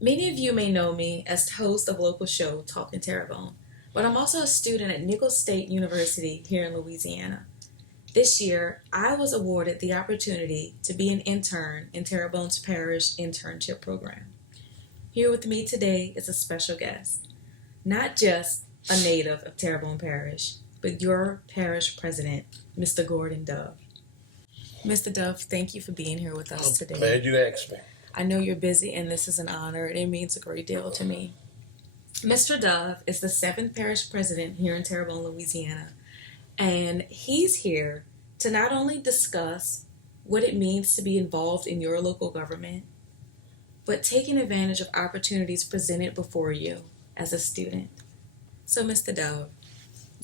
Many of you may know me as host of local show Talkin Terrebonne, but I'm also a student at Nichols State University here in Louisiana. This year, I was awarded the opportunity to be an intern in Terrebonne's Parish Internship program. Here with me today is a special guest, not just a native of Terrebonne Parish, but your parish president, Mr. Gordon Dove. Mr. Dove, thank you for being here with us I'm today. glad you asked me. I know you're busy, and this is an honor, and it means a great deal to me. Mr. Dove is the seventh parish president here in Terrebonne, Louisiana, and he's here to not only discuss what it means to be involved in your local government, but taking advantage of opportunities presented before you as a student. So, Mr. Dove,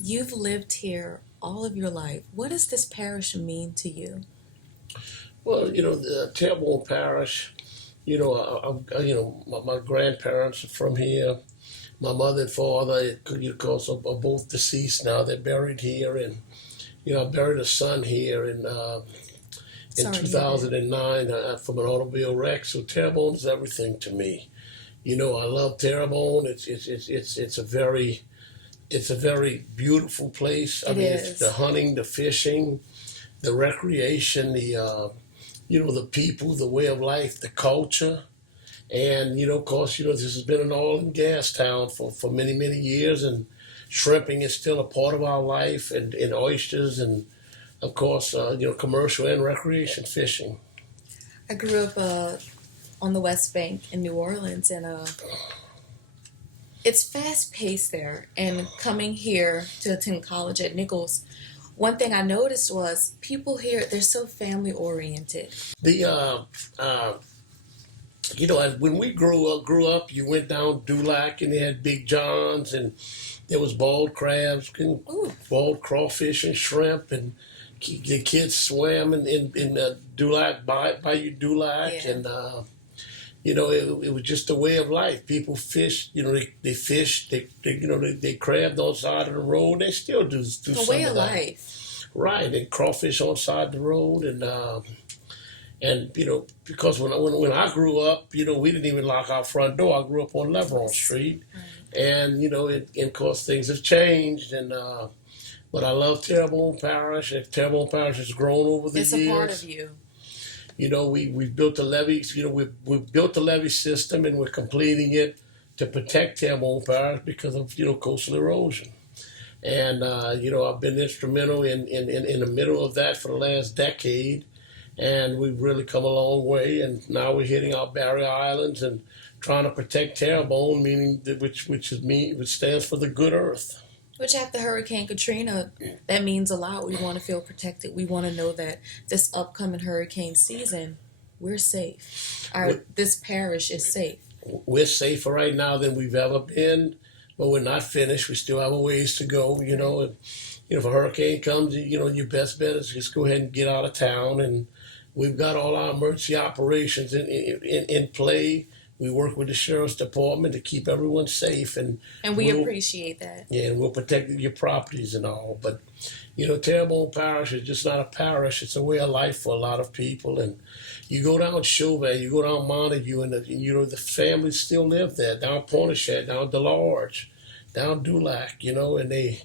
you've lived here all of your life. What does this parish mean to you? Well, the Terrebonne Parish, my grandparents are from here. My mother and father, of course, are both deceased now. They're buried here, and I buried a son here in 2009 from an automobile wreck. So Terrebonne is everything to me. I love Terrebonne. It's a very beautiful place. It's the hunting, the fishing, the recreation, the people, the way of life, the culture. And, of course, this has been an oil and gas town for many, many years. And shrimping is still a part of our life, and oysters, and, of course, commercial and recreation fishing. I grew up on the West Bank in New Orleans, and it's fast-paced there. And coming here to attend college at Nichols, one thing I noticed was people here, they're so family-oriented. When we grew up, you went down Dulac and they had Big Johns, and there was boiled crabs, boiled crawfish and shrimp, and the kids swam in Dulac, Bayou Dulac, and it was just a way of life. People fished, they fished, they crabbed on the side of the road. They still do some of that. A way of life. Right, and crawfish on the side of the road, and because when I grew up, we didn't even lock our front door. I grew up on Leveron Street, and of course things have changed, and but I love Terrebonne Parish. If Terrebonne Parish has grown over the years, it's a part of you. We've built the levee. We've built the levee system, and we're completing it to protect Terrebonne Parish because of coastal erosion. And I've been instrumental in the middle of that for the last decade, and we've really come a long way. And now we're hitting our barrier islands and trying to protect Terrebonne, which stands for the good earth. Which after Hurricane Katrina, that means a lot. We want to feel protected. We want to know that this upcoming hurricane season, we're safe. This parish is safe. We're safer right now than we've ever been, but we're not finished. We still have a ways to go. If a hurricane comes, your best bet is just go ahead and get out of town. And we've got all our emergency operations in play. We work with the sheriff's department to keep everyone safe, and we appreciate that. Yeah, and we'll protect your properties and all. But Terrebonne Parish is just not a parish; it's a way of life for a lot of people. And you go down Chauvin, you go down Montague, and the families still live there. Down Pontchartrain, down Delarge, down Dulac, and they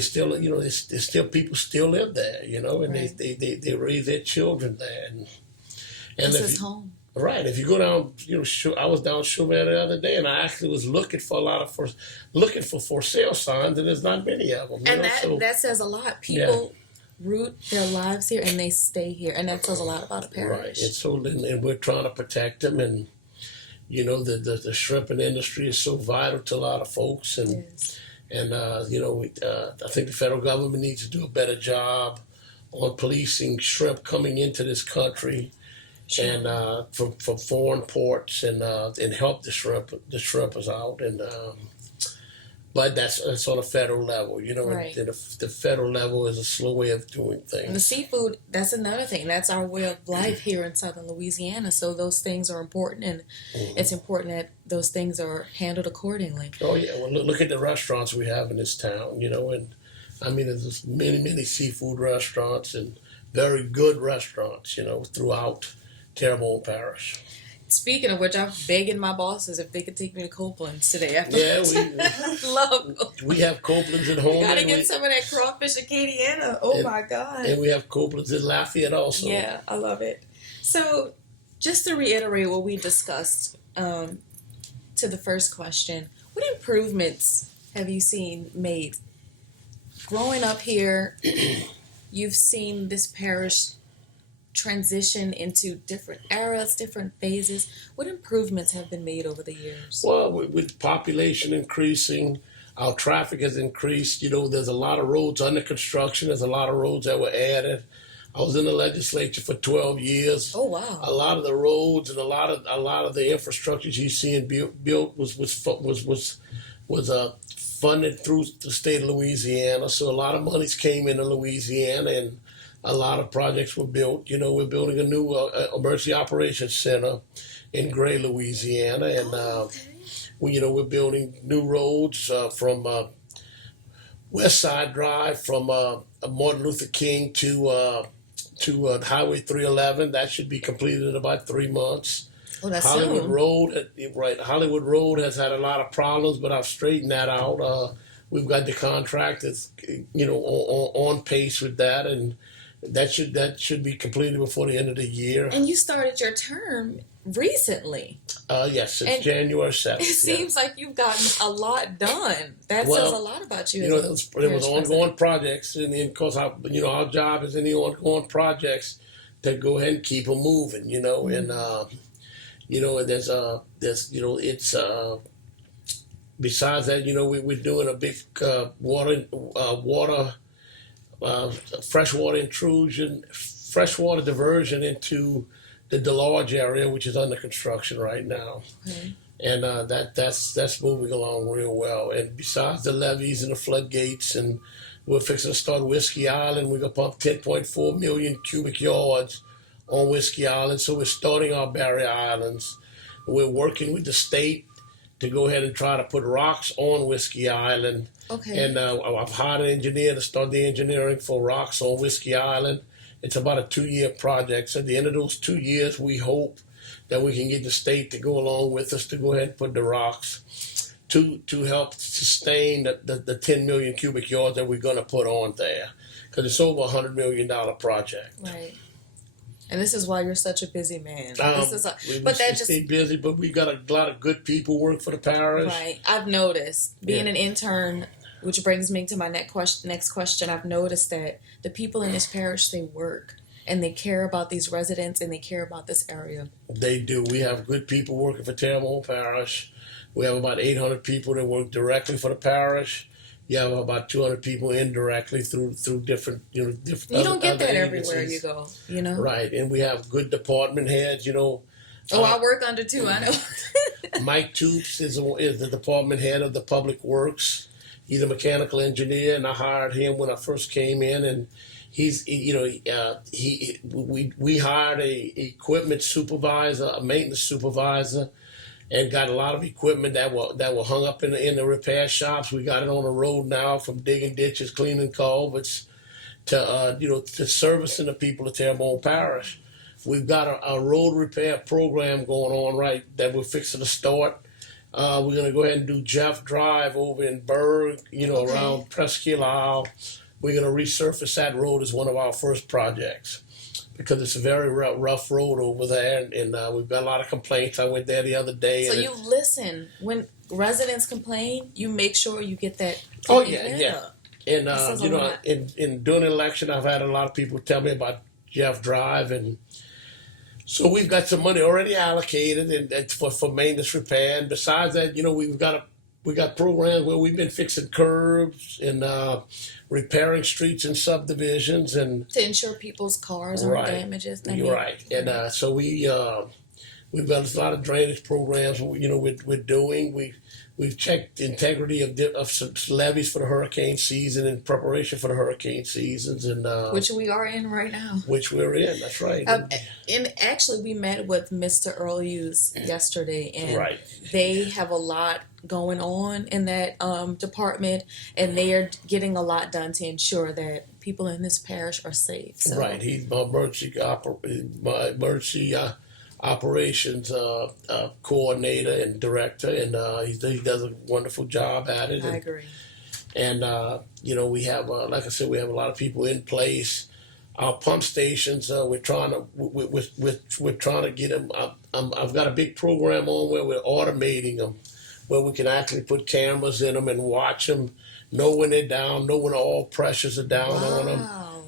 still, there's still people still live there, and right. they raise their children there. And this is home. Right. If you go down, I was down Chauvin the other day, and I actually was looking for for sale signs, and there's not many of them. And that says a lot. People root their lives here, and they stay here, and that says a lot about a parish. Right. And we're trying to protect them, and the shrimping industry is so vital to a lot of folks, and I think the federal government needs to do a better job on policing shrimp coming into this country. Sure. And from foreign ports, and help the shrimpers out, but that's on a federal level, Right. And the federal level is a slow way of doing things. And the seafood, that's another thing. That's our way of life here in southern Louisiana. So those things are important, and it's important that those things are handled accordingly. Oh yeah, well look at the restaurants we have in this town, and there's many seafood restaurants and very good restaurants, throughout Terrebonne Parish. Speaking of which, I'm begging my bosses if they could take me to Copeland's today. Yeah, I love Copeland's. we have Copeland's at home. Gotta get some of that crawfish Acadiana. Oh my God. And we have Copeland's in Lafayette also. Yeah, I love it. So, just to reiterate what we discussed to the first question, what improvements have you seen made? Growing up here, you've seen this parish transition into different eras, different phases. What improvements have been made over the years? Well, with population increasing, our traffic has increased. There's a lot of roads under construction. There's a lot of roads that were added. I was in the legislature for 12 years. Oh wow! A lot of the roads and a lot of the infrastructures you see and built was funded through the state of Louisiana. So a lot of monies came into Louisiana, and a lot of projects were built. We're building a new emergency operations center in Gray, Louisiana, and we're building new roads from West Side Drive from Martin Luther King to Highway 311. That should be completed in about 3 months. Oh, that's Hollywood soon. Road, right? Hollywood Road has had a lot of problems, but I've straightened that out. We've got the contract that's on pace with that, and that should be completed before the end of the year. And you started your term recently. Yes, since January 7th. It seems like you've gotten a lot done. That Well, says a lot about you. It was ongoing projects, and of course, our job is any ongoing projects to go ahead and keep them moving. And it's besides that, we're doing a big freshwater diversion into the Delarge area, which is under construction right now. Okay. And that's moving along real well. And besides the levees and the floodgates, and we're fixing to start Whiskey Island. We're going to pump 10.4 million cubic yards on Whiskey Island. So we're starting our barrier islands. We're working with the state to go ahead and try to put rocks on Whiskey Island. Okay. And I've hired an engineer to start the engineering for rocks on Whiskey Island. It's about a 2-year project. So at the end of those 2 years, we hope that we can get the state to go along with us to go ahead and put the rocks to help sustain the 10 million cubic yards that we're going to put on there. Because it's over $100 million project. Right. And this is why you're such a busy man. We stay busy, but we got a lot of good people work for the parish. Right. I've noticed being an intern, which brings me to my next question. I've noticed that the people in this parish, they work and they care about these residents and they care about this area. They do. We have good people working for Terrebonne Parish. We have about 800 people that work directly for the parish. You have about 200 people indirectly through different, different. You don't get that agencies. everywhere you go, Right, and we have good department heads, Oh, I work under two, I know. Mike Toops is the department head of the Public Works. He's a mechanical engineer, and I hired him when I first came in, and we hired a equipment supervisor, a maintenance supervisor, and got a lot of equipment that were hung up in the repair shops. We got it on the road now, from digging ditches, cleaning culverts, to servicing the people of Terrebonne Parish. We've got a road repair program going on right that we're fixing to start. We're going to go ahead and do Jeff Drive over in Berg, around Presqu'île Isle. We're going to resurface that road as one of our first projects, because it's a very rough road over there, and we've got a lot of complaints. I went there the other day. So you listen. When residents complain, you make sure you get that. Oh, yeah. And, in during the election, I've had a lot of people tell me about Jeff Drive, and so we've got some money already allocated and for maintenance repair. And besides that, we got programs where we've been fixing curbs and repairing streets and subdivisions, and to ensure people's cars aren't damages. Right. And so we've got a lot of drainage programs. We're doing. We've checked the integrity of some levees for the hurricane season in preparation for the hurricane seasons, and which we are in right now. Which we're in. That's right. And actually, we met with Mr. Earl Hughes yesterday, and they have a lot going on in that department, and they are getting a lot done to ensure that people in this parish are safe. So. Right. He's my emergency operations coordinator and director, and he does a wonderful job at it. I agree. And we have, like I said, we have a lot of people in place. Our pump stations, we're trying to get them. I've got a big program on where we're automating them, where we can actually put cameras in them and watch them, know when they're down, know when all pressures are down on them,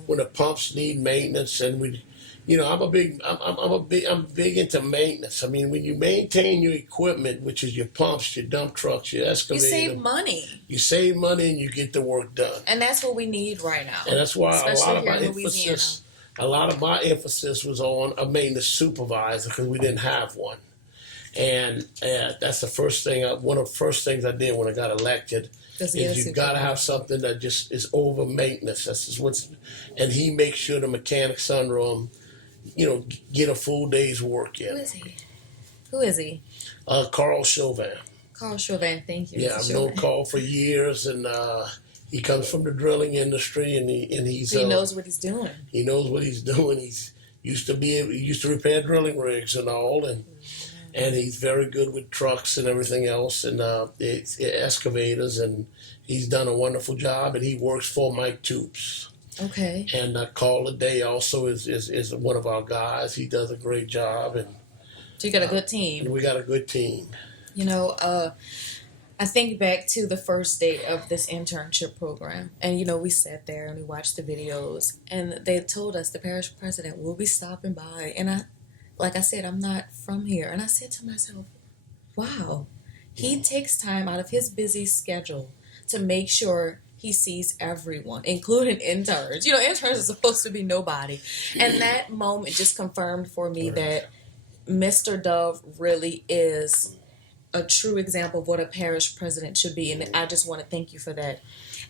when the pumps need maintenance, and I'm big into maintenance. I mean, when you maintain your equipment, which is your pumps, your dump trucks, your excavator, you save money. You save money and you get the work done. And that's what we need right now. And that's why especially a lot of my emphasis was on a maintenance supervisor, because we didn't have one. And that's the first thing. One of the first things I did when I got elected is you've got to have something that just is over maintenance. That's just and he makes sure the mechanics under him, get a full day's work in. Who is he? Carl Chauvin. Carl Chauvin, thank you. Yeah, I've known Carl for years, and he comes from the drilling industry, and he knows what he's doing. He knows what he's doing. He used to repair drilling rigs and all, and he's very good with trucks and everything else, and excavators, and he's done a wonderful job, and he works for Mike Toops. Okay. And Carl Day also is one of our guys. He does a great job, and so you got a good team. We got a good team. I think back to the first day of this internship program, and we sat there and we watched the videos, and they told us the parish president will be stopping by, and like I said, I'm not from here, and I said to myself, wow, he takes time out of his busy schedule to make sure he sees everyone, including interns. Interns are supposed to be nobody. And that moment just confirmed for me that Mr. Dove really is a true example of what a parish president should be. And I just want to thank you for that.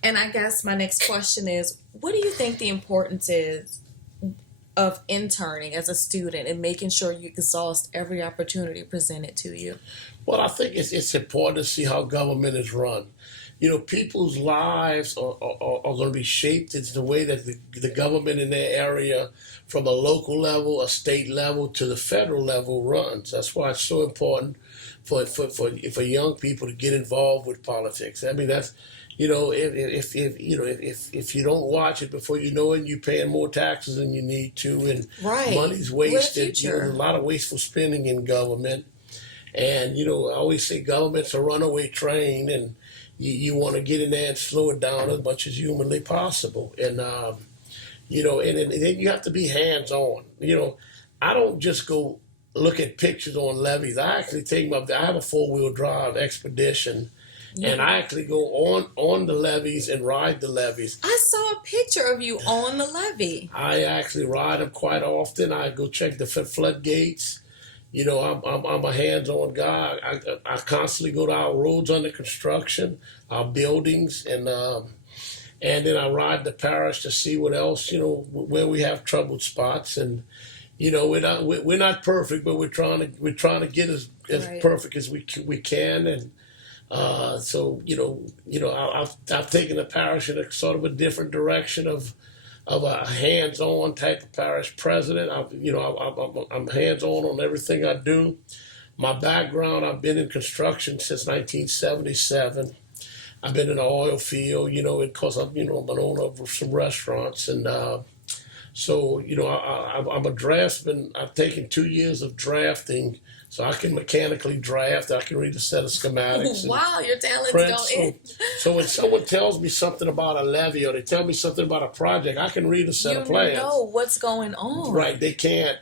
And I guess my next question is, what do you think the importance is of interning as a student and making sure you exhaust every opportunity presented to you? Well, I think it's important to see how government is run. People's lives are going to be shaped in the way that the government in their area, from a local level, a state level, to the federal level, runs. That's why it's so important for young people to get involved with politics. I mean, that's if you don't watch it before you know it, you're paying more taxes than you need to, and money's wasted. A lot of wasteful spending in government, and I always say government's a runaway train, and you want to get in there and slow it down as much as humanly possible. And, and then you have to be hands-on. I don't just go look at pictures on levees. I actually I have a 4-wheel drive expedition, and I actually go on the levees and ride the levees. I saw a picture of you on the levee. I actually ride them quite often. I go check the floodgates. I'm a hands-on guy. I constantly go to our roads under construction, our buildings, and then I ride the parish to see what else, where we have troubled spots. And we're not perfect, but we're trying to get as perfect as we can. And so I've taken the parish in a sort of a different direction of a hands-on type of parish president. I'm hands-on on everything I do. My background, I've been in construction since 1977. I've been in the oil field, because I'm an owner of some restaurants, and so I'm a draftsman. I've taken 2 years of drafting, so I can mechanically draft. I can read a set of schematics. Wow, your talents don't end. So when someone tells me something about a levee, or they tell me something about a project, I can read a set of plans. You know what's going on. Right. They can't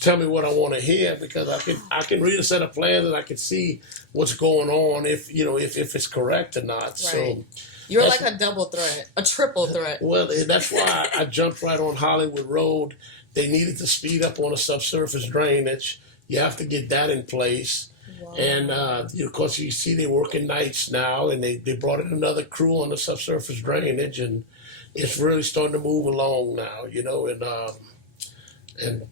tell me what I want to hear, because I can read a set of plans and I can see what's going on if it's correct or not. Right. So you're like a double threat, a triple threat. Well, that's why I jumped right on Hollywood Road. They needed to speed up on the subsurface drainage. You have to get that in place. Wow. And, of course, you see they're working nights now, and they brought in another crew on the subsurface drainage, and it's really starting to move along now, and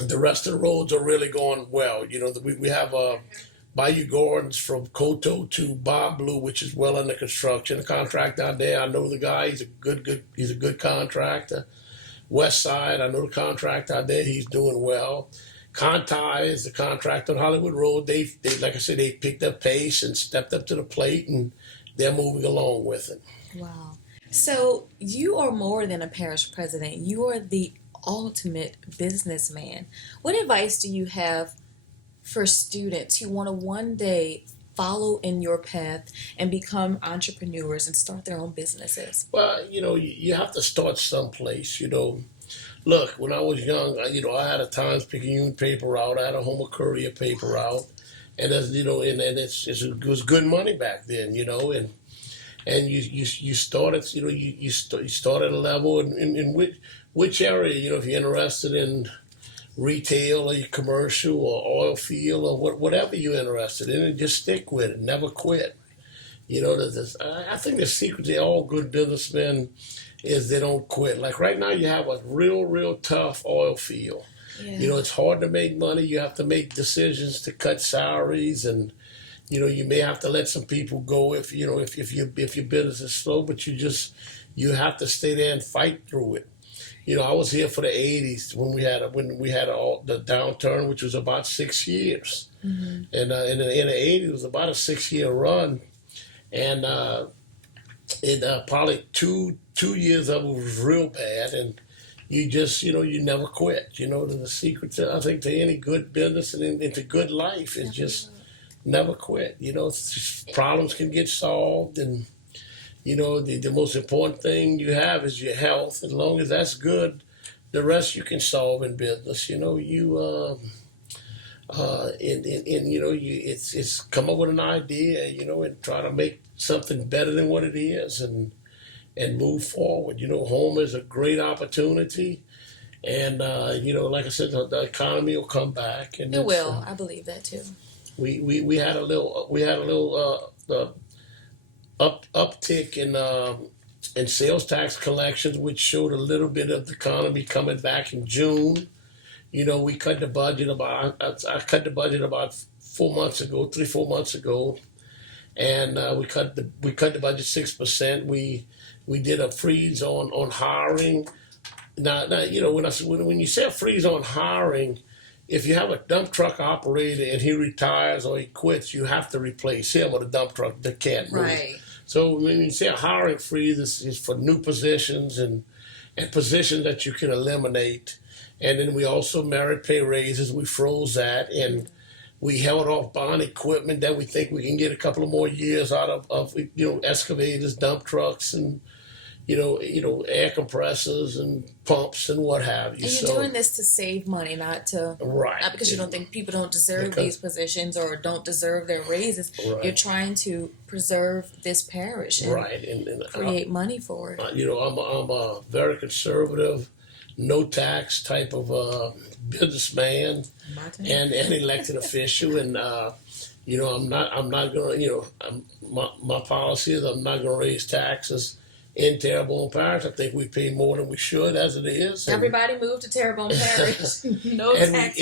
the rest of the roads are really going well. We have Bayou Gardens from Coteau to Bob Blue, which is well under construction. The contractor out there, I know the guy. He's a good contractor. West Side, I know the contractor out there. He's doing well. Conti is the contractor on Hollywood Road. They like I said, they picked up pace and stepped up to the plate, and they're moving along with it. Wow. So you are more than a parish president. You are the ultimate businessman. What advice do you have for students who want to one day follow in your path and become entrepreneurs and start their own businesses? Well, you have to start someplace. Look, when I was young, I had a Times-Picayune paper out. I had a Homer Courier paper out, and as it was good money back then. And you started, you start at a level in which area, if you're interested in retail or commercial or oil field or whatever you're interested in, and just stick with it, never quit. I think the secret to all good businessmen is they don't quit. Like right now, you have a real tough oil field. Yeah. It's hard to make money. You have to make decisions to cut salaries, and you may have to let some people go if your business is slow. But you have to stay there and fight through it. I was here for the '80s when we had the downturn, which was about 6 years, Mm-hmm. and in the '80s it was about a 6 year run, and probably two years of it was real bad, and you never quit. The secret to I think to any good business and into good life is just never quit. Problems can get solved, and the most important thing you have is your health. As long as that's good, the rest you can solve in business. It's come up with an idea, and try to make something better than what it is, and move forward. Home is a great opportunity, and like I said, the economy will come back, and It will. I believe that too. We had a little uptick in sales tax collections, which showed a little bit of the economy coming back in June. We cut the budget I cut the budget about 4 months ago, 3-4 months ago, and we cut the budget 6%. We did a freeze on hiring. Now when you say a freeze on hiring, if you have a dump truck operator and he retires or he quits, you have to replace him with a dump truck that can't move. Right. So when you say a hiring freeze, this is for new positions and positions that you can eliminate. And then we also merit pay raises. We froze that, and we held off buying equipment that we think we can get a couple of more years out of excavators, dump trucks, and air compressors and pumps and what have you. And you're doing this to save money, not because you don't think people don't deserve these positions or don't deserve their raises. Right. You're trying to preserve this parish and and create money for it. I'm a very conservative, no tax type of businessman and elected official, and I'm not gonna my policy is I'm not gonna raise taxes in Terrebonne Parish. I think we pay more than we should as it is. Everybody moved to Terrebonne Parish. No and tax.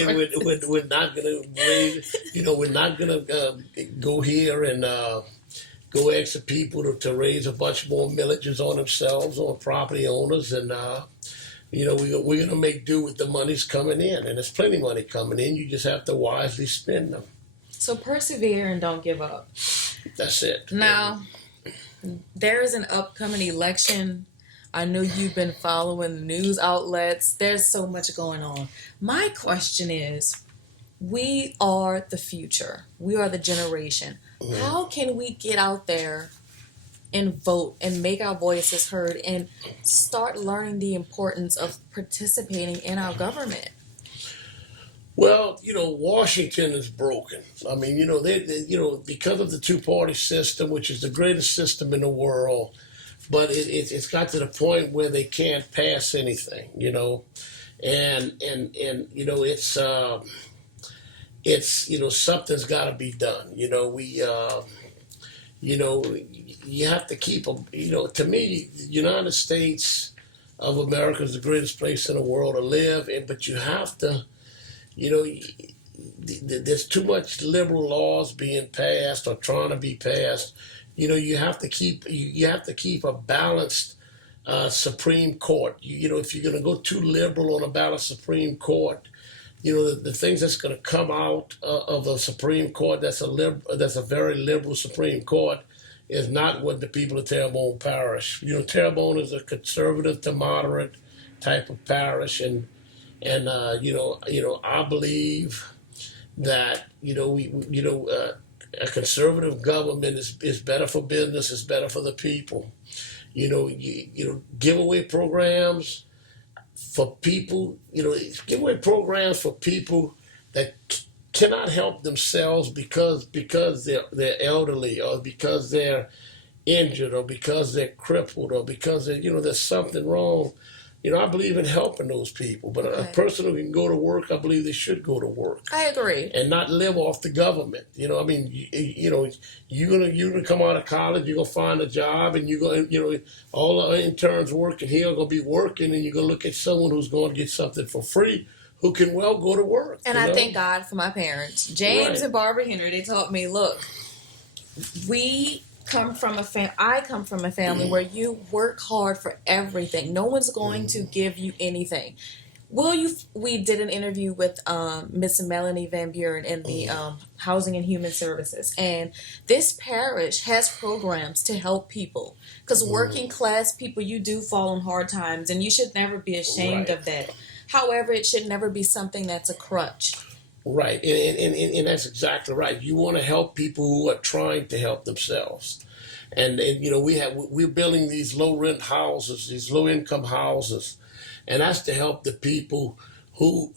We're not going to raise, we're not going to go here and go ask the people to raise a bunch more millages on themselves, on property owners. And, we're going to make do with the money's coming in. And there's plenty of money coming in. You just have to wisely spend them. So persevere and don't give up. That's it. Now, there is an upcoming election. I know you've been following the news outlets. There's so much going on. My question is, we are the future. We are the generation. Mm-hmm. How can we get out there and vote and make our voices heard and start learning the importance of participating in our government? Well, Washington is broken. I mean, they because of the two-party system, which is the greatest system in the world, but it's got to the point where they can't pass anything, and it's something's got to be done. You have to keep them. To me, the United States of America is the greatest place in the world to live, but you have to. There's too much liberal laws being passed or trying to be passed. You have to keep a balanced Supreme Court. If you're going to go too liberal on a balanced Supreme Court, the things that's going to come out of a Supreme Court that's a very liberal Supreme Court is not what the people of Terrebonne Parish. Terrebonne is a conservative to moderate type of parish, and I believe that a conservative government is better for business, is better for the people. Giveaway programs for people, giveaway programs for people that cannot help themselves because they're elderly, or because they're injured, or because they're crippled, or because there's something wrong. I believe in helping those people, but a person who can go to work, I believe they should go to work. I agree. And not live off the government. You're gonna come out of college, you're gonna find a job, and all the interns working here are gonna be working, and you're gonna look at someone who's going to get something for free, who can well go to work. And I thank God for my parents, James and Barbara Henry. They taught me, look, I come from a family where you work hard for everything. No one's going to give you anything. We did an interview with Miss Melanie Van Buren in the Housing and Human Services, and this parish has programs to help people, because working class people, you do fall on hard times, and you should never be ashamed of that. However, it should never be something that's a crutch. Right, and that's exactly right. You want to help people who are trying to help themselves, and we're building these low rent houses, these low income houses, and that's to help the people who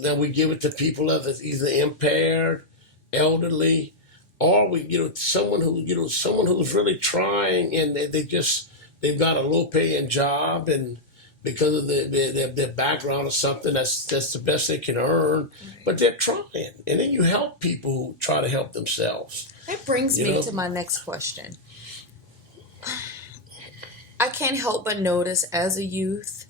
then we give it to people that are either impaired, elderly, or someone who's really trying, and they've got a low paying job, and because of their background or something, that's the best they can earn, but they're trying. And then you help people who try to help themselves. That brings me to my next question. I can't help but notice, as a youth,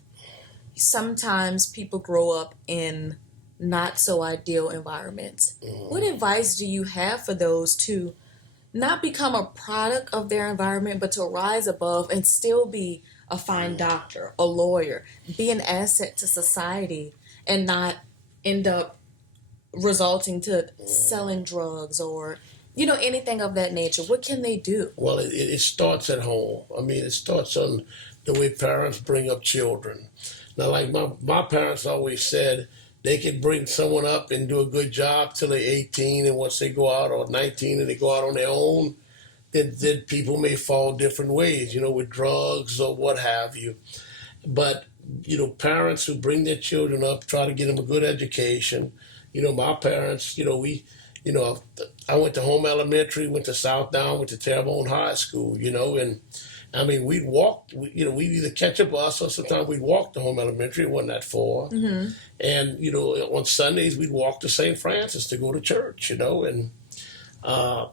sometimes people grow up in not so ideal environments. What advice do you have for those to not become a product of their environment, but to rise above and still be a fine doctor, a lawyer, be an asset to society, and not end up resulting to selling drugs or anything of that nature? What can they do? Well, it starts at home. I mean, it starts on the way parents bring up children. Now, like my parents always said, they can bring someone up and do a good job till they're 18, and once they go out, or 19, and they go out on their own, then people may fall different ways, with drugs or what have you. But, parents who bring their children up, try to get them a good education. My parents, I went to Home Elementary, went to Southdown, went to Terrebonne High School, and I mean, we'd walk, we'd either catch a bus, or sometimes we'd walk to Home Elementary. It wasn't that far. Mm-hmm. And, on Sundays, we'd walk to St. Francis to go to church, and I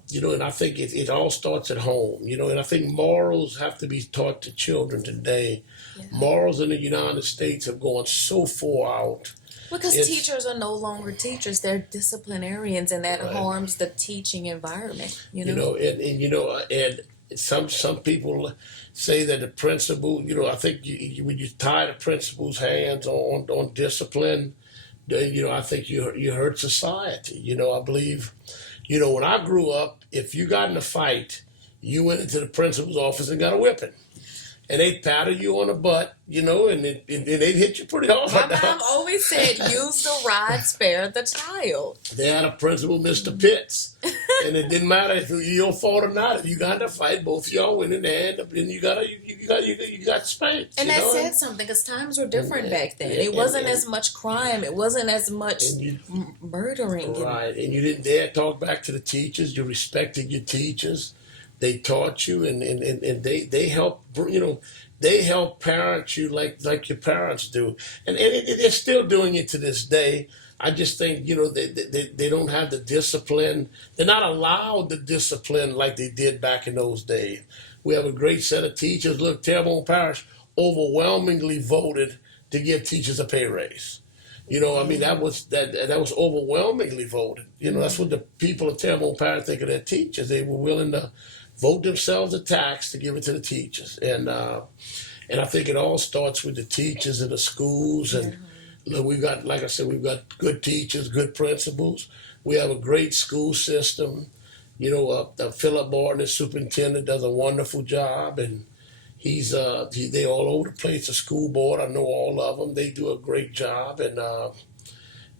think it all starts at home, and I think morals have to be taught to children today. Yeah. Morals in the United States have gone so far out. Because teachers are no longer teachers; they're disciplinarians, and that harms the teaching environment. And some people say that the principal, I think when you tie the principal's hands on discipline, I think you hurt society. I believe. When I grew up, if you got in a fight, you went into the principal's office and got a whipping. And they'd patted you on the butt, and they'd hit you pretty hard. My mom always said, use the rod, spare the child. They had a principal, Mr. Pitts. And it didn't matter if your fault or not. If you got in a fight, both of y'all went in there, and you got spanked. And that said something, because times were different back then. It wasn't as much crime. It wasn't as much murdering. Right, and you didn't dare talk back to the teachers. You respected your teachers. They taught you, and they help they help parent you like your parents do, and they're still doing it to this day. I just think they don't have the discipline. They're not allowed the discipline like they did back in those days. We have a great set of teachers. Look, Terrebonne Parish overwhelmingly voted to give teachers a pay raise. That was overwhelmingly voted. That's what the people of Terrebonne Parish think of their teachers. They were willing to vote themselves a tax to give it to the teachers. And I think it all starts with the teachers in the schools. And, Look, we've got, like I said, we've got good teachers, good principals. We have a great school system. Philip Barton, the superintendent, does a wonderful job, and they're all over the place. The school board, I know all of them. They do a great job, but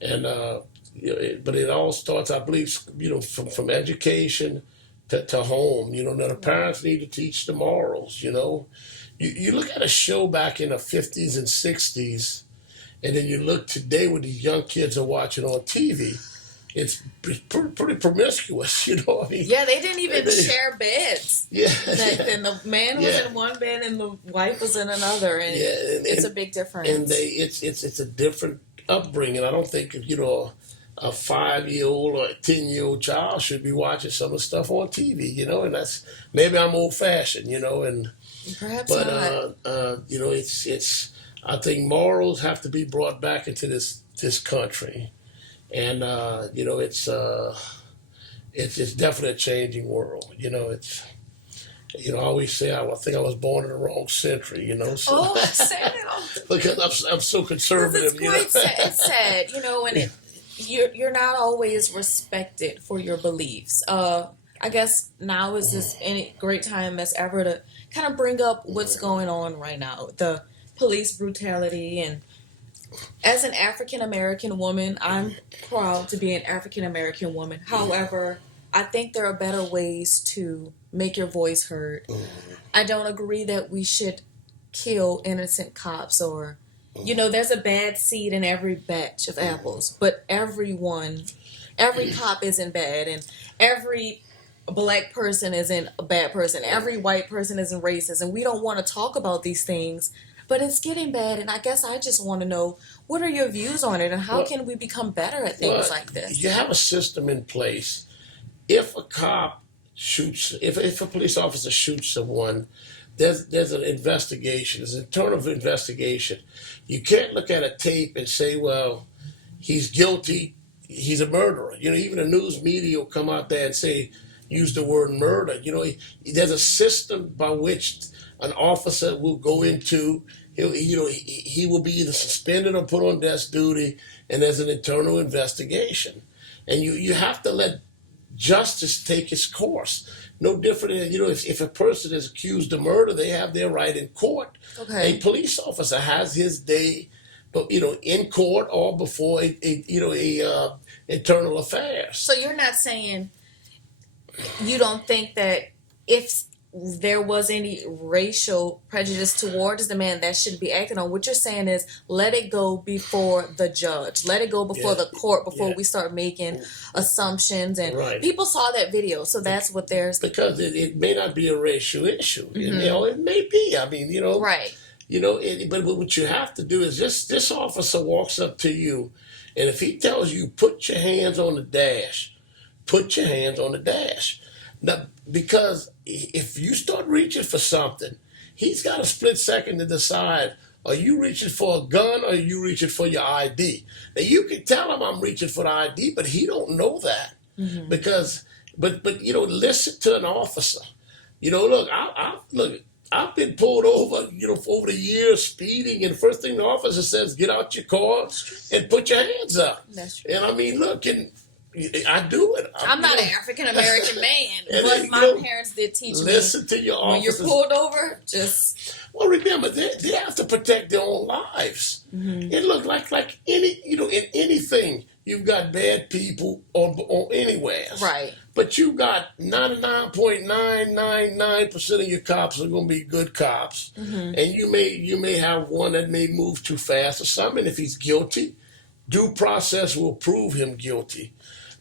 it all starts, I believe, from education to home. Now the parents need to teach the morals. You look at a show back in the 50s and 60s, and then you look today what these young kids are watching on TV. It's pretty promiscuous, I mean. Yeah, they didn't even share beds. Yeah. And the man was in one bed and the wife was in another, and it's a big difference. And it's a different upbringing. I don't think a 5-year-old or a 10-year-old child should be watching some of the stuff on TV, and that's maybe I'm old fashioned, and perhaps not. It's I think morals have to be brought back into this country. And it's definitely a changing world. I always say I think I was born in the wrong century. So, I said it. Because I'm so conservative. It's sad. And you're not always respected for your beliefs. I guess now is just any great time as ever to kind of bring up what's going on right now, the police brutality. And as an African American woman, I'm proud to be an African American woman. However, I think there are better ways to make your voice heard. I don't agree that we should kill innocent cops or, there's a bad seed in every batch of apples, but every cop isn't bad, and every black person isn't a bad person. Every white person isn't racist, and we don't want to talk about these things. But it's getting bad, and I guess I just want to know, what are your views on it, and how can we become better at things like this? You have a system in place. If a cop shoots, if a police officer shoots someone, there's an investigation. There's an internal investigation. You can't look at a tape and say, well, he's guilty, he's a murderer. Even the news media will come out there and say, use the word murder. There's a system by which an officer will go into, he will be either suspended or put on desk duty, and there's an internal investigation. And you have to let justice take its course. No different than, if a person is accused of murder, they have their right in court. Okay. A police officer has his day, but in court or before internal affairs. So you're not saying you don't think that if there was any racial prejudice towards the man that should be acted on. What you're saying is let it go before the judge. Let it go before the court before we start making assumptions. And people saw that video, so that's what there's... Because it may not be a racial issue. It may be. I mean, Right. But what you have to do is this officer walks up to you, and if he tells you, put your hands on the dash, put your hands on the dash. Now, because if you start reaching for something, he's got a split second to decide, are you reaching for a gun or are you reaching for your ID? Now, you can tell him I'm reaching for the ID, but he don't know that. Because, but listen to an officer. Look, I've been pulled over, for over the years speeding, and the first thing the officer says, get out your car and put your hands up. That's true. And I mean, look, and I do it. I'm not an African American man, but my parents did teach me. Listen to your officers. When you're pulled over, just... Well, remember, they have to protect their own lives. It looks like any, in anything, you've got bad people or anywhere. Right. But you got 99.999% of your cops are going to be good cops. And you may have one that may move too fast or something. And if he's guilty, due process will prove him guilty.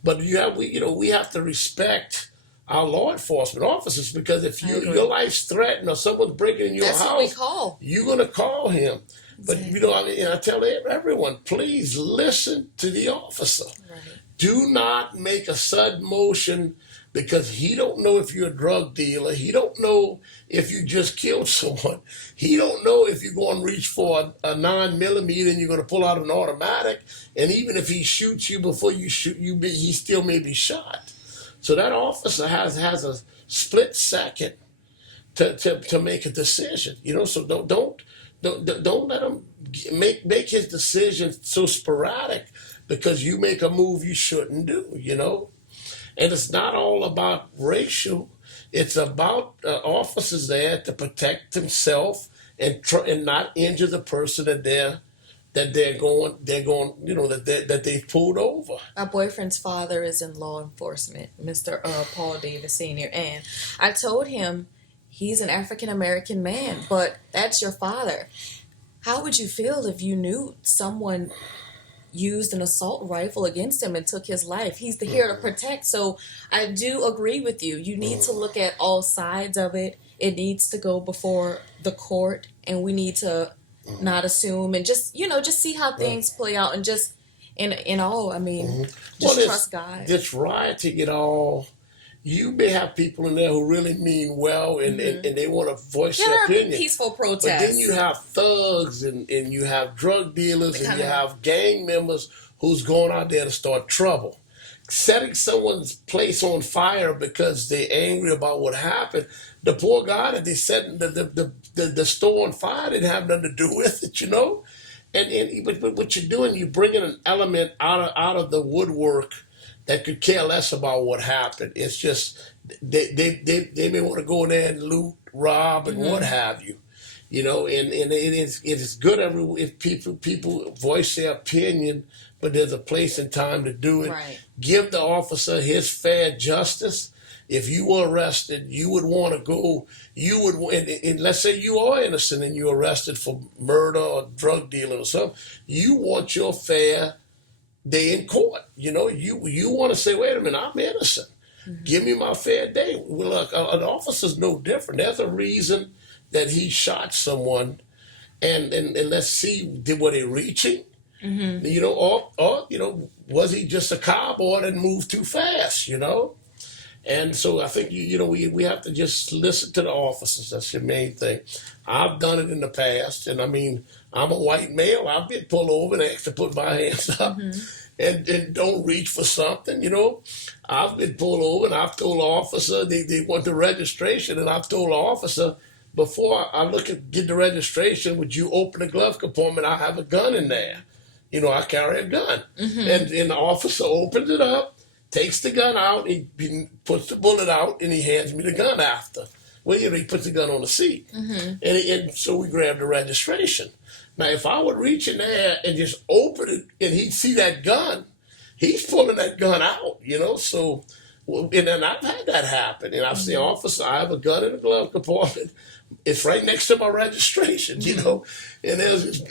But we have to respect our law enforcement officers, because if your life's threatened or someone's breaking in your house, what we call. You're going to call him. Exactly. But I tell everyone, please listen to the officer. Right. Do not make a sudden motion, because he don't know if you're a drug dealer. He don't know if you just killed someone. He don't know if you're going to reach for a 9mm and you're going to pull out an automatic. And even if he shoots you before you shoot, he still may be shot. So that officer has a split second to make a decision. So don't don't let him make his decisions so sporadic because you make a move you shouldn't do. And it's not all about racial. It's about officers there to protect themselves and not injure the person that they're going that they've pulled over. My boyfriend's father is in law enforcement, Mr. Paul Davis Sr. And I told him he's an African American man, but that's your father. How would you feel if you knew someone used an assault rifle against him and took his life? He's here to protect. So I do agree with you. You need to look at all sides of it. It needs to go before the court, and we need to not assume and just see how things play out, and just in all, I mean, just trust God. This rioting and all, you may have people in there who really mean well and they want to voice their opinion. Peaceful protests. But then you have thugs and you have drug dealers and you have gang members who's going out there to start trouble. Setting someone's place on fire because they're angry about what happened. The poor guy that they set the store on fire didn't have nothing to do with it, But what you're doing, you're bringing an element out of the woodwork that could care less about what happened. It's just they may want to go in there and loot, rob, and what have you, And it is good if people voice their opinion, but there's a place and time to do it. Right. Give the officer his fair justice. If you were arrested, you would want to go. You would, and let's say you are innocent and you're arrested for murder or drug dealing or something. You want your fair day in court. You want to say, wait a minute, I'm innocent. Give me my fair day. Well, look, an officer's no different. There's a reason that he shot someone, and let's see, were they reaching? Or was he just a cowboy that moved too fast? And so I think we have to just listen to the officers. That's the main thing. I've done it in the past, and I mean, I'm a white male. I've been pulled over and asked to put my hands up and don't reach for something. I've been pulled over and I've told the officer they want the registration, and I've told the officer before I get the registration, would you open the glove compartment? I have a gun in there. I carry a gun, and the officer opens it up. Takes the gun out, he puts the bullet out, and he hands me the gun after. Well, he puts the gun on the seat. And so we grab the registration. Now, if I would reach in there and just open it, and he'd see that gun, he's pulling that gun out, So, and then I've had that happen. And I've said, officer, I have a gun in the glove compartment. It's right next to my registration, And there's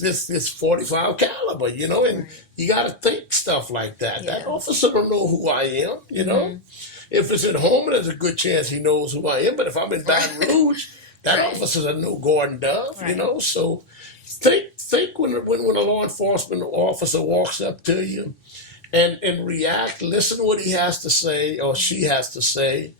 this 45 caliber, and you got to think stuff like that. Yeah. That officer don't know who I am, If it's at home, there's a good chance he knows who I am. But if I'm in Baton Rouge, that officer doesn't know Gordon Dove, So think when a law enforcement officer walks up to you and react, listen to what he has to say or she has to say,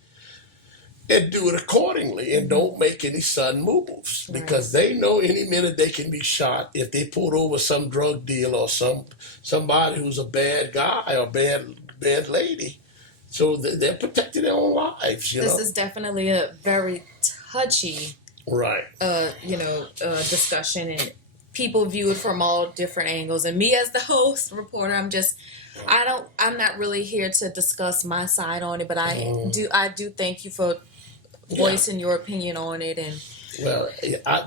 and do it accordingly, and don't make any sudden moves because they know any minute they can be shot if they pulled over some drug deal or somebody who's a bad guy or bad lady. So they're protecting their own lives. This is definitely a very touchy, discussion, and people view it from all different angles. And me as the host, reporter, I'm not really here to discuss my side on it, but I do thank you for voicing your opinion on it. And well,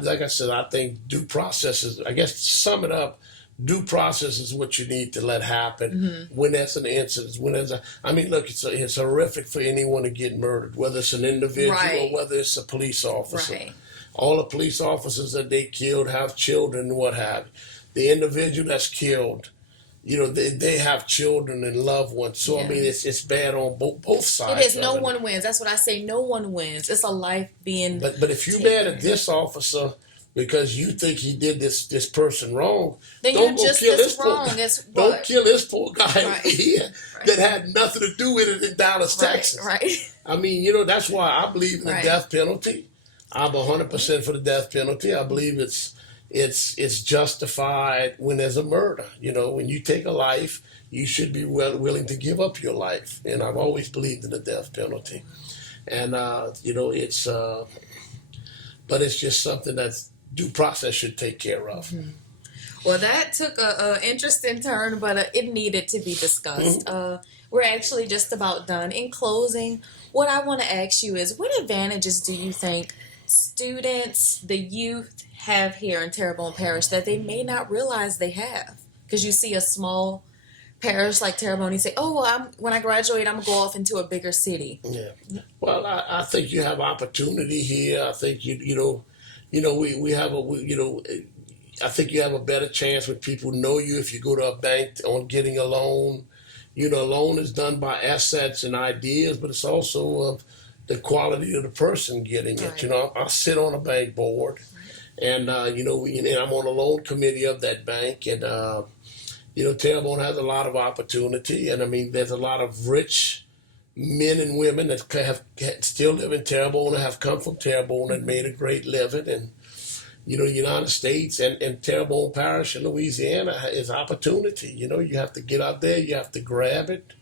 like I said, I think due process is, I guess to sum it up, due process is what you need to let happen when there's an incident. Look, it's horrific for anyone to get murdered, whether it's an individual or whether it's a police officer. Right. All the police officers that they killed have children and what have you. The individual that's killed, they have children and loved ones. So, it's bad on both sides. It is. No one wins. That's what I say. No one wins. It's a life being But if you're mad at this officer because you think he did this person wrong, then don't you're just as wrong. Don't kill this poor guy over here that had nothing to do with it in Dallas, Texas. Right. I mean, that's why I believe in the death penalty. I'm 100% for the death penalty. I believe it's justified when there's a murder. When you take a life, you should be willing to give up your life. And I've always believed in the death penalty. And, but it's just something that's due process should take care of. Well, that took a interesting turn, but it needed to be discussed. We're actually just about done. In closing, what I want to ask you is, what advantages do you think students, the youth, have here in Terrebonne Parish that they may not realize they have? Because you see a small parish like Terrebonne, you say, "Oh, well, when I graduate, I'm gonna go off into a bigger city." Yeah. Well, I think you have opportunity here. I think we have I think you have a better chance when people know you if you go to a bank on getting a loan. A loan is done by assets and ideas, but it's also of the quality of the person getting it. Right. I sit on a bank board, and and I'm on a loan committee of that bank, and Terrebonne has a lot of opportunity, and I mean, there's a lot of rich men and women that still live in Terrebonne and have come from Terrebonne and made a great living, and the United States and Terrebonne Parish in Louisiana is opportunity. You have to get out there, you have to grab it,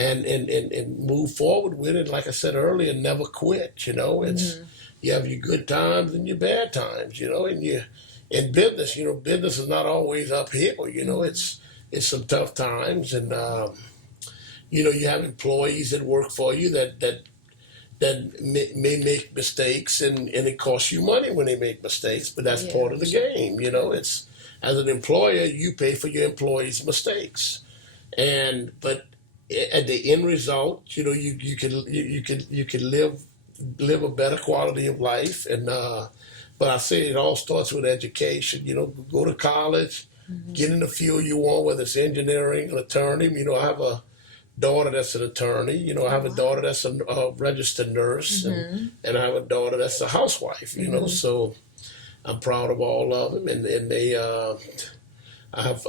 and move forward with it. Like I said earlier, never quit. It's you have your good times and your bad times. And you in business. Business is not always uphill. It's some tough times, and you have employees that work for you that may make mistakes, and it costs you money when they make mistakes, but that's part of the game. It's as an employer, you pay for your employees' mistakes, but at the end result, you can live a better quality of life, and but I say it all starts with education. Go to college, get in the field you want, whether it's engineering, an attorney. I have a daughter that's an attorney. I have a daughter that's a registered nurse, and I have a daughter that's a housewife. So I'm proud of all of them, and they. I have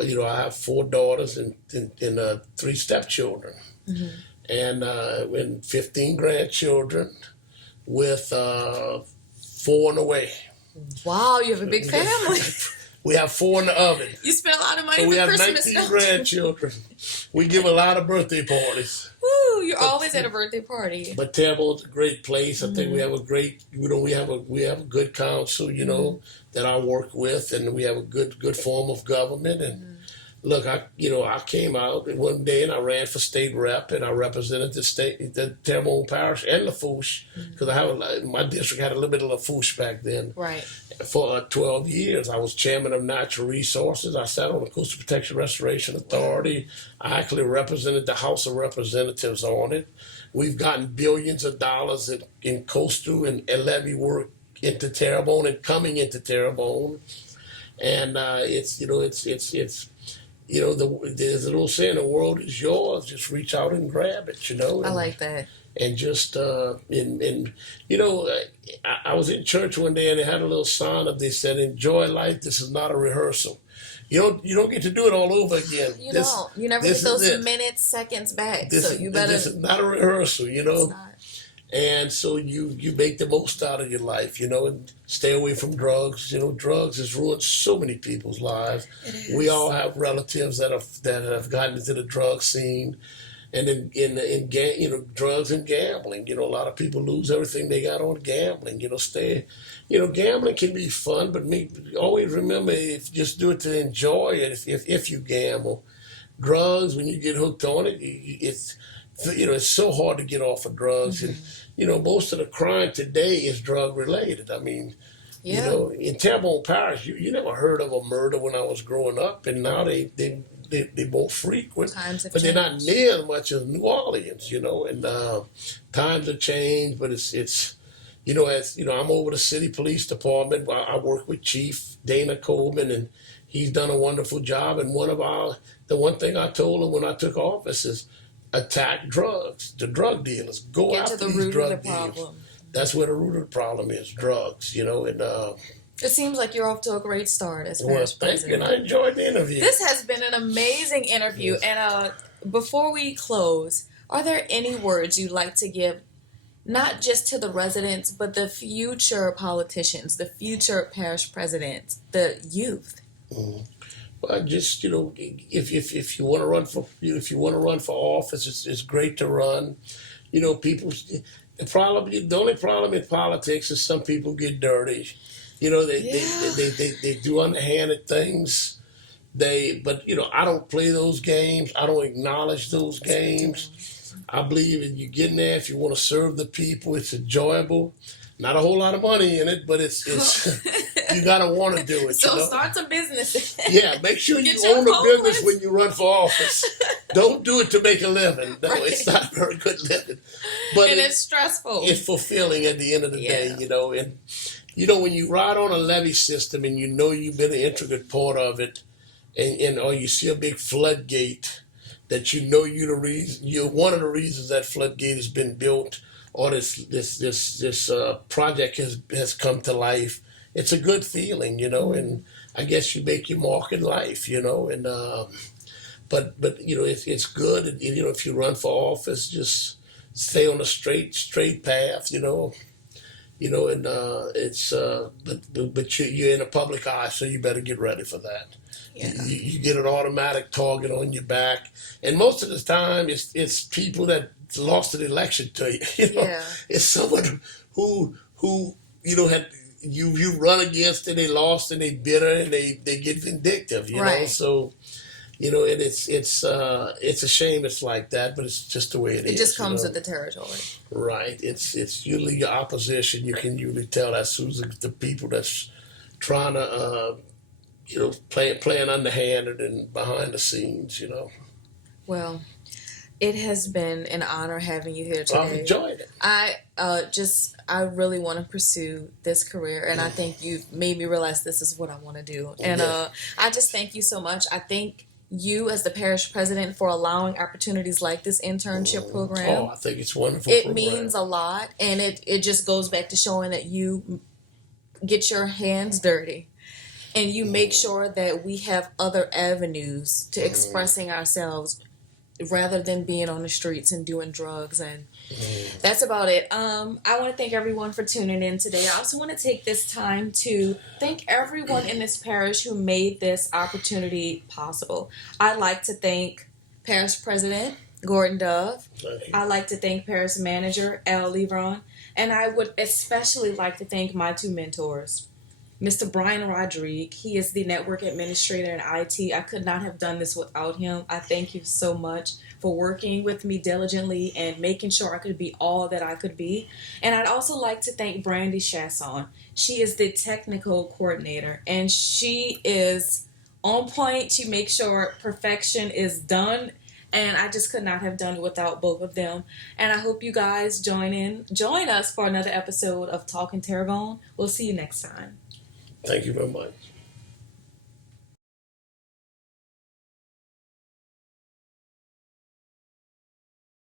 4 daughters and 3 stepchildren, and 15 grandchildren, with 4 on the way. Wow, you have a big family. We have 4 in the oven. You spend a lot of money So for we have Christmas. 19 grandchildren. We give a lot of birthday parties. Woo, you're always at a birthday party. But Terrebonne's a great place. I think we have a great, we have a good council, that I work with, and we have a good form of government. And look, I came out one day and I ran for state rep, and I represented the Terrebonne Parish and Lafourche, because my district had a little bit of Lafourche back then. Right. For 12 years, I was chairman of Natural Resources. I sat on the Coastal Protection Restoration Authority. I actually represented the House of Representatives on it. We've gotten billions of dollars in coastal and levee work into Terrebonne and coming into Terrebonne, and there's a little saying, the world is yours. Just reach out and grab it. I like that. And just I was in church one day and they had a little sign up. They said, "Enjoy life. This is not a rehearsal." You don't get to do it all over again. You don't. You never get those minutes, seconds back. So you better. This is not a rehearsal. It's not. And so you make the most out of your life, and stay away from drugs. Drugs has ruined so many people's lives. We all have relatives that have gotten into the drug scene, and in drugs and gambling. A lot of people lose everything they got on gambling. Gambling can be fun, but always remember, if you just do it to enjoy it. If you gamble, drugs, when you get hooked on it, it's so hard to get off of drugs, and most of the crime today is drug related. I mean, in Terrebonne Parish, you never heard of a murder when I was growing up, and now they both frequent, but they're not near as much as New Orleans, and times have changed, but it's I'm over the city police department. I work with Chief Dana Coleman, and he's done a wonderful job. And the one thing I told him when I took office is, attack drugs, the drug dealers. Go after these drug dealers. That's where the root of the problem is, drugs, and it seems like you're off to a great start as Parish President. And I enjoyed the interview. This has been an amazing interview. Yes. And before we close, are there any words you'd like to give, not just to the residents, but the future politicians, the future Parish Presidents, the youth? Well, just if you want to run for office, it's great to run. The only problem in politics is some people get dirty. You know, Yeah. they do underhanded things. But I don't play those games. I don't acknowledge those That's what you're games. doing. I believe in you getting there if you want to serve the people. It's enjoyable. Not a whole lot of money in it, but it's you gotta want to do it. So start some businesses. Yeah, make sure you Get your own a own business ones. when you run for office. Don't do it to make a living. No, Right. it's not very good living. But And it's stressful. it's fulfilling at the end of the day, Yeah. And when you ride on a levee system and you've been an intricate part of it, and or you see a big floodgate that you're one of the reasons that floodgate has been built, or this project has come to life. It's a good feeling, and I guess you make your mark in life, and but it's good, if you run for office, just stay on a straight path, and it's but you're in a public eye, so you better get ready for that. Yeah. You get an automatic target on your back, and most of the time it's people that lost an election to you. Yeah. It's someone who had you run against and they lost and they bitter and they get vindictive. Right. So and it's a shame it's like that, but it's just the way it is. It just comes with the territory. Right. It's usually your opposition. You can usually tell that's who's the people that's trying to playing underhanded and behind the scenes. Well, it has been an honor having you here today. I've enjoyed it. I really want to pursue this career, and I think you've made me realize this is what I want to do. And I just thank you so much. I thank you as the parish president for allowing opportunities like this internship program. Oh, I think it's wonderful. It means a lot, and it just goes back to showing that you get your hands dirty. And you make sure that we have other avenues to expressing ourselves rather than being on the streets and doing drugs. And that's about it. I want to thank everyone for tuning in today. I also want to take this time to thank everyone in this parish who made this opportunity possible. I'd like to thank Parish President Gordon Dove. I'd like to thank Parish Manager Al Levron. And I would especially like to thank my two mentors. Mr. Brian Rodrigue, he is the network administrator in IT. I could not have done this without him. I thank you so much for working with me diligently and making sure I could be all that I could be. And I'd also like to thank Brandy Chasson. She is the technical coordinator, and she is on point. She makes sure perfection is done, and I just could not have done it without both of them. And I hope you guys join us for another episode of Talkin Terrebonne. We'll see you next time. Thank you very much.